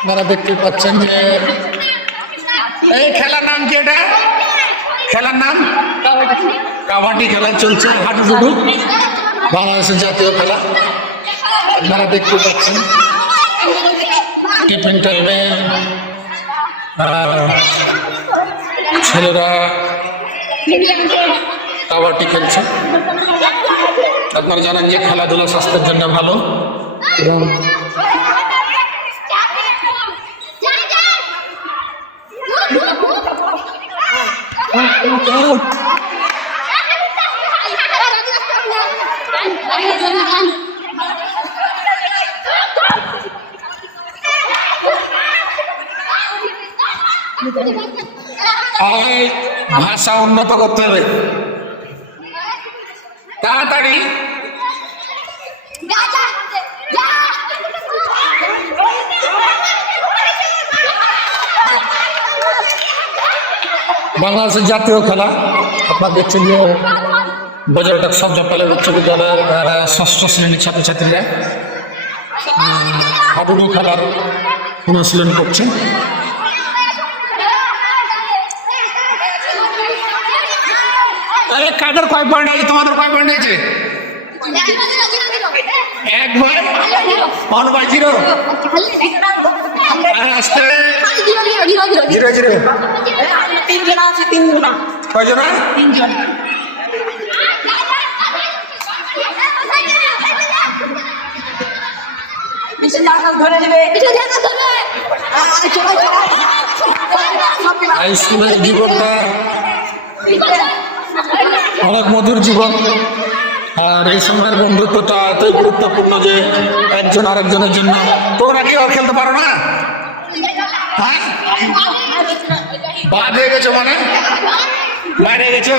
আপনারা দেখতে পাচ্ছেন যে এই খেলার নাম কি এটা? খেলার নাম? কাবাডি খেলা চলছে হাডুডুডু বাংলাদেশের জাতীয় খেলা। আপনারা দেখতে পাচ্ছেন। টিফিন টাইমে ছেলেরা কাবাডি খেলছে। আপনারা জানেন যে খেলাধুলা স্বাস্থ্যের জন্য ভালো। এবং ভাষা উন্নত করতে হবে। তাড়াতাড়ি। বাংলাদেশের জাতীয় খেলা আপনার দেখছেন যে বজরটাক সব জপালের উচ্চ বিদ্যালয়ের ষষ্ঠ শ্রেণির ছাত্রছাত্রীরা হাডুডু খেলার অনুশীলন করছে আরে কাদের কয় পয়েন্ট আছে? তোমাদের কয় পয়েন্ট আছে? একবার ওয়ান বাই জিরো আসতে। জিরো জিরো তিনজন আছে তিনজন। কয়জন? তিনজন। স্কুলের জীবনটা অনেক মধুর জীবন। আর এই সময়ের বন্ধুত্বটা এতই গুরুত্বপূর্ণ যে একজন আরেকজনের জন্য তোমরা কি আর খেলতে পারো না? হ্যাঁ? বাদ হয়ে গেছো মানে? বাইরে গেছো?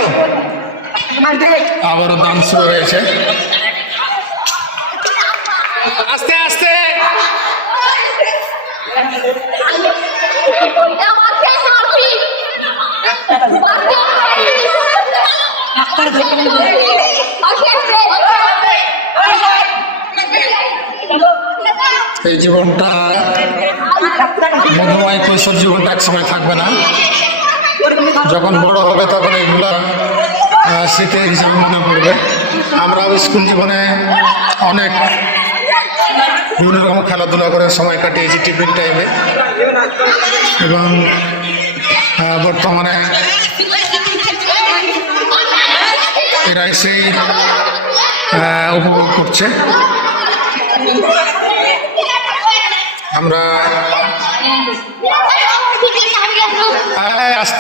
আবারও দান শুরু হয়েছে। আস্তে আস্তে। এই জীবনটা মধুময় কৈশোর জীবনটা এক সময় থাকবে না। যখন বড় হবে তখন এগুলা স্মৃতি হিসাবে মনে পড়বে। আমরা স্কুল জীবনে অনেক বিভিন্ন রকম খেলাধুলা করে সময় কাটিয়েছি টিফিন টাইমে। এবং বর্তমানে এরা সেই উপভোগ করছে। আমরা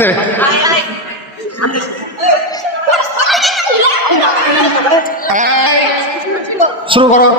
আয়, আসতে আয়, শুরু করো